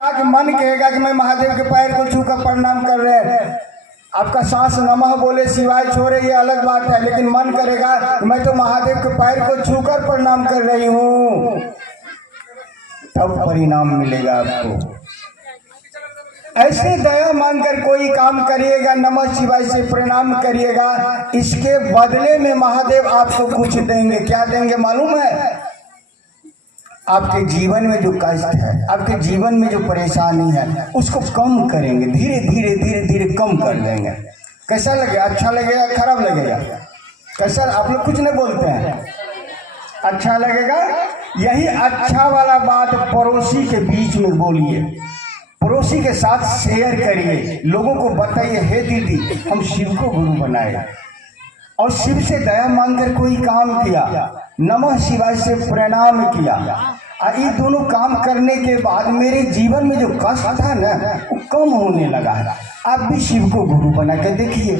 कि मन कहेगा कि मैं महादेव के पैर को छू कर प्रणाम कर रहे हैं। आपका सांस नमः बोले सिवाय छोड़े ये अलग बात है, लेकिन मन करेगा कि मैं तो महादेव के पैर को छूकर प्रणाम कर रही हूँ, तब परिणाम मिलेगा आपको। ऐसे दया मांगकर कोई काम करिएगा, नमः शिवाय से प्रणाम करिएगा, इसके बदले में महादेव आपको कुछ देंगे। क्या देंगे मालूम है? आपके जीवन में जो कष्ट है, आपके जीवन में जो परेशानी है, उसको कम करेंगे, धीरे धीरे धीरे धीरे कम कर देंगे। कैसा लगेगा? अच्छा लगेगा, खराब लगेगा? कैसा? आप लोग कुछ नहीं बोलते हैं। अच्छा लगेगा। यही अच्छा वाला बात पड़ोसी के बीच में बोलिए, पड़ोसी के साथ शेयर करिए, लोगों को बताइए, हे दीदी हम शिव को गुरु बनाए और शिव से दया मांगकर कोई काम किया, नमः शिवाय से प्रणाम किया, ये दोनों काम करने के बाद मेरे जीवन में जो कष्ट था ना वो कम होने लगा है। आप भी शिव को गुरु बना के देखिए,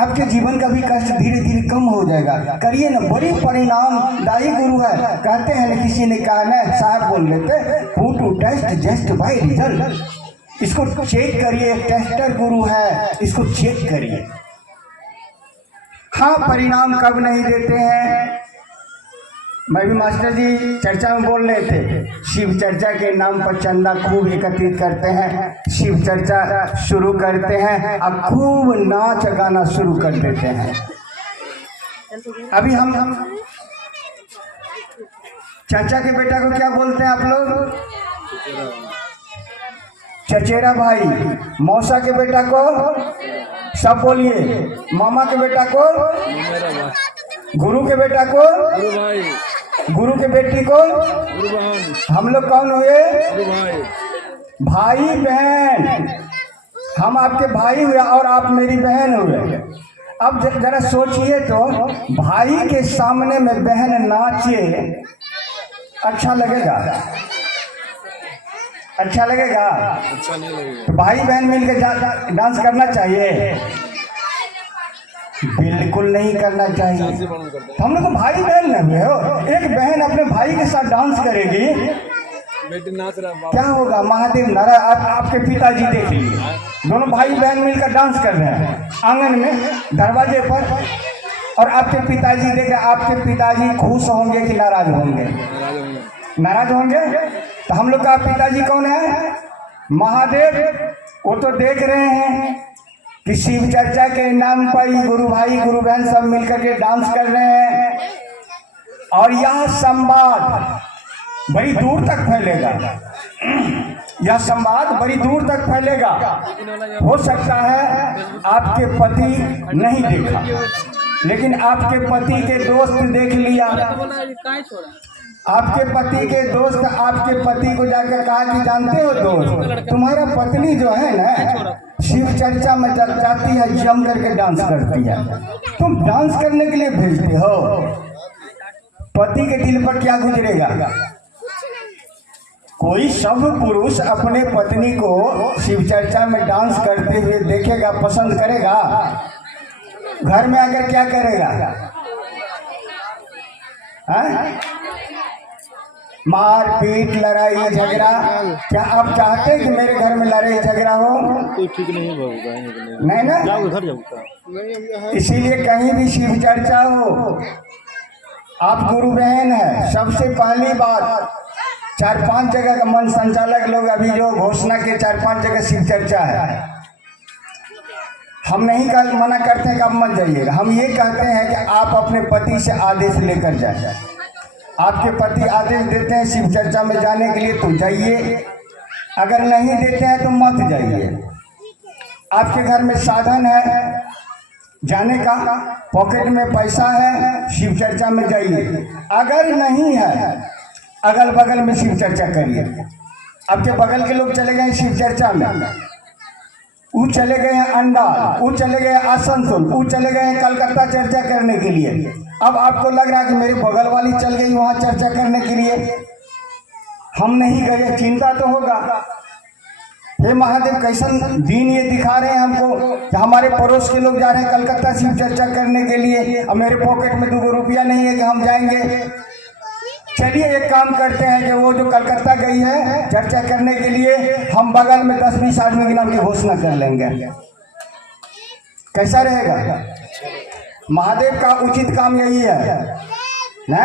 आपके जीवन का भी कष्ट धीरे धीरे कम हो जाएगा। करिए ना, बड़ी परिणामदायी गुरु है। कहते हैं ना, किसी ने कहा ना, साहब बोल लेते, who to test just by result. इसको चेक करिए, टेस्टर गुरु है, इसको चेक करिए। हाँ, परिणाम कब नहीं देते हैं। मैं भी मास्टर जी चर्चा में बोल रहे थे, शिव चर्चा के नाम पर चंदा खूब एकत्रित करते हैं, शिव चर्चा शुरू करते हैं और खूब नाच गाना शुरू कर देते हैं। अभी हम चाचा के बेटा को क्या बोलते हैं आप लोग? चचेरा भाई। मौसा के बेटा को सब बोलिए। मामा के बेटा को गुरु, के बेटा को गुरु भाई, गुरु के बेटी को गुरु बहन। हम लोग कौन हुए? भाई बहन। हम आपके भाई हुए और आप मेरी बहन हुए। अब जरा सोचिए तो, भाई के सामने में बहन नाचे, अच्छा लगेगा? अच्छा लगेगा? अच्छा नहीं लगेगा। तो भाई बहन मिलकर डांस करना चाहिए? बिल्कुल नहीं करना चाहिए। तो हम लोग तो भाई बहन न हुए हो। एक बहन अपने भाई के साथ डांस करेगी, बेटी नाच रहा, क्या होगा? महादेव नारायण। आपके पिताजी देख लीजिए, दोनों भाई बहन मिलकर डांस कर रहे हैं आंगन में, दरवाजे पर, और आपके पिताजी देख रहे। आपके पिताजी खुश होंगे कि नाराज होंगे? नाराज होंगे। तो हम लोग का पिताजी कौन है? महादेव। वो तो देख रहे हैं कि शिव चर्चा के नाम पर गुरु भाई गुरु बहन सब मिलकर के डांस कर रहे हैं, और यह संवाद बड़ी दूर तक फैलेगा। यह संवाद बड़ी दूर तक फैलेगा। हो सकता है आपके पति नहीं देखा, लेकिन आपके पति के दोस्त देख लिया। आपके पति के दोस्त आपके पति को जाकर कहा कि जानते हो दोस्त, तुम्हारा पत्नी जो है ना शिव चर्चा में जाती है, जम करके डांस करती है, तुम डांस करने के लिए भेजते हो। पति के दिल पर क्या गुजरेगा? कोई सब पुरुष अपने पत्नी को शिव चर्चा में डांस करते हुए देखेगा, पसंद करेगा? घर में आकर क्या करेगा? मार पीट, लड़ाई झगड़ा। क्या आप चाहते हैं कि मेरे घर में लड़ाई झगड़ा हो? कोई ठीक नहीं होगा, नहीं ना? घर जाऊंगा। इसीलिए कहीं भी शिव चर्चा हो, आप गुरु बहन है। सबसे पहली बात, 4-5 जगह का मन संचालक लोग अभी जो घोषणा के 4-5 जगह शिव चर्चा है। हम नहीं मना करते हैं कि आप मत जाइएगा, हम ये कहते हैं कि आप अपने पति से आदेश लेकर जाए। आपके पति आदेश देते हैं शिव चर्चा में जाने के लिए तो जाइए, अगर नहीं देते हैं तो मत जाइए। आपके घर में साधन है जाने का, पॉकेट में पैसा है, शिव चर्चा में जाइए। अगर नहीं है, अगल बगल में शिव चर्चा करिए। आपके बगल के लोग चले गए शिव चर्चा में, वो चले गए हैं अंडाल, वो चले गए आसनसोल, वो चले गए हैं कलकत्ता चर्चा करने के लिए। अब आपको लग रहा है कि मेरे बगल वाली चल गई वहां चर्चा करने के लिए, हम नहीं गए, चिंता तो होगा। हे महादेव, कैसन दीन ये दिखा रहे हैं हमको कि हमारे पड़ोस के लोग जा रहे हैं कलकत्ता शिव चर्चा करने के लिए और मेरे पॉकेट में 2 रुपया नहीं है कि हम जाएंगे। चलिए एक काम करते हैं कि वो जो कलकत्ता गई है चर्चा करने के लिए, हम बगल में 10-20 आदमी के नाम की घोषणा कर लेंगे, कैसा रहेगा? महादेव का उचित काम यही है ना।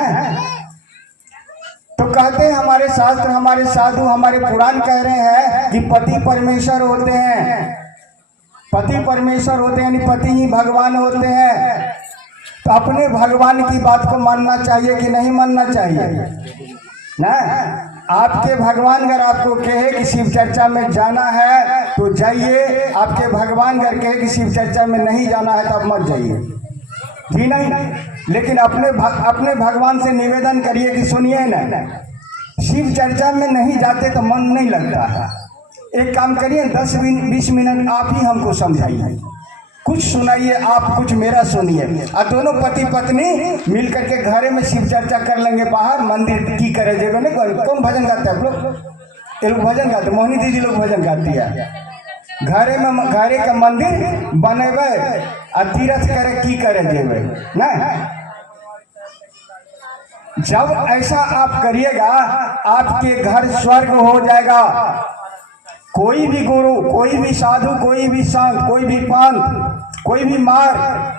तो कहते हैं हमारे शास्त्र, हमारे साधु, हमारे पुराण कह रहे हैं कि पति परमेश्वर होते हैं, पति परमेश्वर होते हैं, यानी पति ही भगवान होते हैं। तो अपने भगवान की बात को मानना चाहिए कि नहीं मानना चाहिए ना। आपके भगवान अगर आपको कहे कि शिव चर्चा में जाना है तो जाइए, आपके भगवान अगर कहे कि शिव चर्चा में नहीं जाना है तो आप मत जाइए, जी नहीं। लेकिन अपने भगवान से निवेदन करिए कि सुनिए ना, शिव चर्चा में नहीं जाते तो मन नहीं लगता है। एक काम करिए, 10-20 मिनट आप ही हमको समझाइए, कुछ सुनाइए, आप कुछ मेरा सुनिए, और दोनों पति पत्नी मिल करके घरे में शिव चर्चा कर लेंगे। बाहर मंदिर की करे जेबे नहीं। कौन भजन गाते हैं आप लोग? ये लोग भजन गाते, मोहिनी दीदी लोग भजन गाती है। घरे में घरे का मंदिर बनेबे और तीर्थ करे की करे जेबे ना। जब ऐसा आप करिएगा आपके घर स्वर्ग हो जाएगा। कोई भी गुरु, कोई भी साधु, कोई भी संत, कोई भी पंथ, कोई भी मार्ग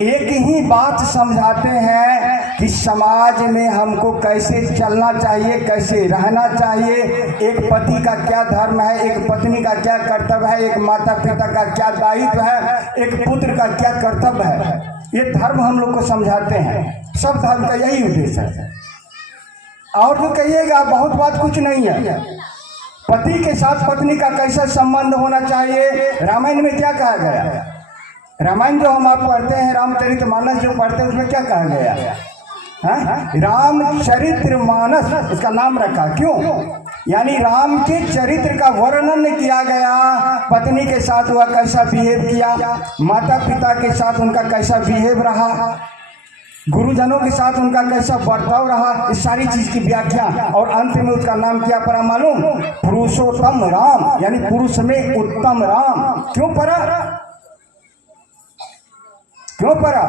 एक ही बात समझाते हैं कि समाज में हमको कैसे चलना चाहिए, कैसे रहना चाहिए, एक पति का क्या धर्म है, एक पत्नी का क्या कर्तव्य है, एक माता पिता का क्या दायित्व है, एक पुत्र का क्या कर्तव्य है। ये धर्म हम लोग को समझाते हैं। सब धर्म का यही उद्देश्य है। और जो कहिएगा बहुत बात कुछ नहीं है। पति के साथ पत्नी का कैसा संबंध होना चाहिए, रामायण में क्या कहा गया? रामायण जो हम आप पढ़ते हैं, रामचरितमानस जो पढ़ते हैं, उसमें क्या कहा गया? रामचरितमानस इसका नाम रखा क्यों? यानी राम के चरित्र का वर्णन किया गया। पत्नी के साथ वह कैसा बिहेव किया, माता पिता के साथ उनका कैसा बिहेव रहा, गुरुजनों के साथ उनका कैसा बर्ताव रहा, इस सारी चीज की व्याख्या। और अंत में उसका नाम क्या पड़ा मालूम? पुरुषोत्तम राम, यानी पुरुष में उत्तम राम। क्यों पड़ा? क्यों पड़ा?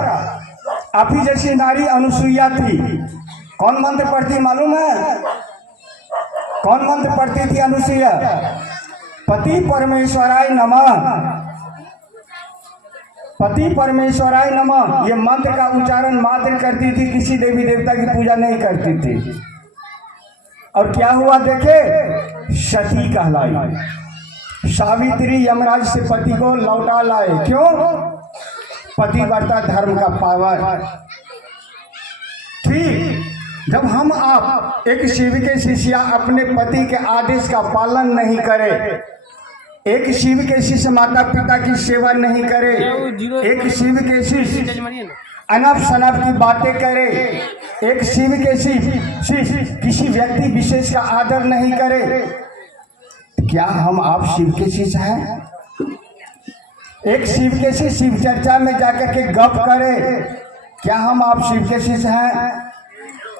आप ही जैसी नारी अनुसुईया थी, कौन मंत्र पढ़ती मालूम है? कौन मंत्र पढ़ती थी अनुसुईया? पति परमेश्वराय नमः, पति परमेश्वराय नमः। ये मंत्र का उच्चारण मात्र करती थी, किसी देवी देवता की पूजा नहीं करती थी। और क्या हुआ देखे? सती कहलाई। सावित्री यमराज से पति को लौटा लाए। क्यों? पतिव्रता धर्म का पावर। ठीक, जब हम आप एक शिव के शिष्या अपने पति के आदेश का पालन नहीं करें, एक शिव के शिष्य माता पिता की सेवा नहीं करे, एक शिव के शिष्य अनप शनप की बातें करे, एक शिव के शिष्य किसी व्यक्ति विशेष का आदर नहीं करे, क्या हम आप शिव के शिष्य हैं? एक शिव के शिष्य शिव चर्चा में जाकर के गप करे, क्या हम आप शिव के शिष्य हैं?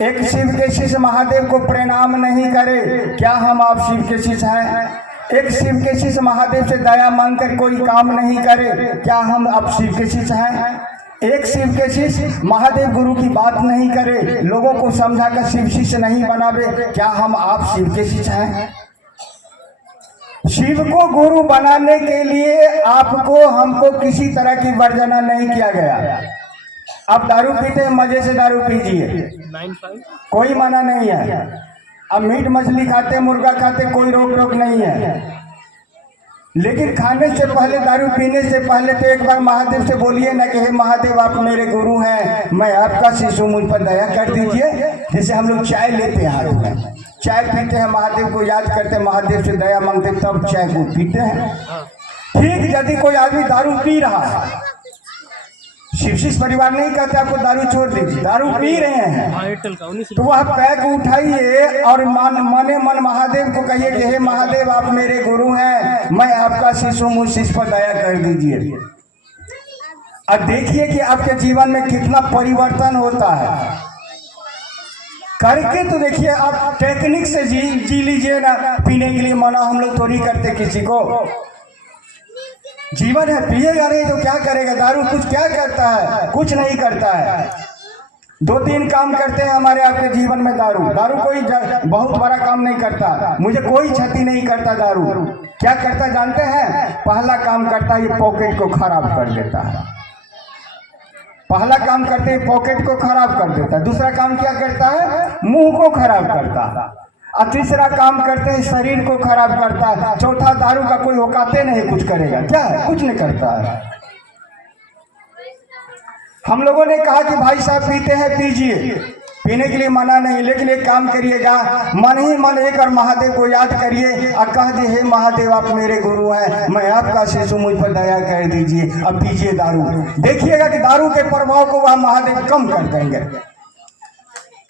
एक शिव के शिष्य महादेव को प्रणाम नहीं करे, क्या हम आप शिव के शिष्य हैं? एक शिव के शिष्य महादेव से दया मांगकर कोई काम नहीं करे, क्या हम अब शिव के शिष्य हैं? एक शिव के शिष्य महादेव गुरु की बात नहीं करे, लोगों को समझाकर शिव शिष्य नहीं बनावे, क्या हम आप शिव के शिष्य हैं? शिव को गुरु बनाने के लिए आपको हमको किसी तरह की वर्जना नहीं किया गया। आप दारू पीते हैं, मजे से दारू पीजिए, कोई मना नहीं है। अब मीट मछली खाते, मुर्गा खाते, कोई रोक टोक नहीं है। लेकिन खाने से पहले, दारू पीने से पहले तो एक बार महादेव से बोलिए ना कि हे महादेव आप मेरे गुरु हैं, मैं आपका शिष्य, मुझ पर दया कर दीजिए। जैसे हम लोग चाय लेते हैं हाथ में, चाय पीते हैं, महादेव को याद करते हैं, महादेव से दया मांगते तब चाय को पीते हैं। ठीक, यदि कोई आदमी दारू पी रहा है, शिव शिष्य परिवार नहीं कहते आपको दारू छोड़ दीजिए, दारू पी रहे हैं तो वह पैक उठाइए और मने मन महादेव को कहिए कि हे महादेव आप मेरे गुरु हैं, मैं आपका शिष्य हूं, मुझ शिष्य पर दया कर दीजिए। और देखिए कि आपके जीवन में कितना परिवर्तन होता है। करके तो देखिए, आप टेक्निक से जी लीजिए ना। पीने के लिए मना हम लोग थोड़ी करते किसी को, जीवन है, पिएगा नहीं तो क्या करेगा? दारू कुछ क्या करता है? कुछ नहीं करता है। 2-3 काम करते हैं हमारे आपके जीवन में दारू। दारू कोई बहुत बड़ा काम नहीं करता, मुझे कोई क्षति नहीं करता। दारू क्या करता जानते हैं? पहला काम करता है ये पॉकेट को खराब कर देता है। पहला काम करते हैं पॉकेट को खराब कर देता है। दूसरा काम क्या करता है? मुंह को खराब करता है। और तीसरा काम करते हैं शरीर को खराब करता है। चौथा दारू का कोई औकाते नहीं कुछ करेगा, क्या है? कुछ नहीं करता है। हम लोगों ने कहा कि भाई साहब पीते हैं पीजिए, पीने के लिए मना नहीं, लेकिन एक काम करिएगा, मन ही मन एक और महादेव को याद करिए और कह दिए हे महादेव आप मेरे गुरु हैं, मैं आपका शिशु, मुझ पर दया कर दीजिए, अब पीजिए दारू। देखिएगा कि दारू के प्रभाव को वह महादेव कम कर देंगे।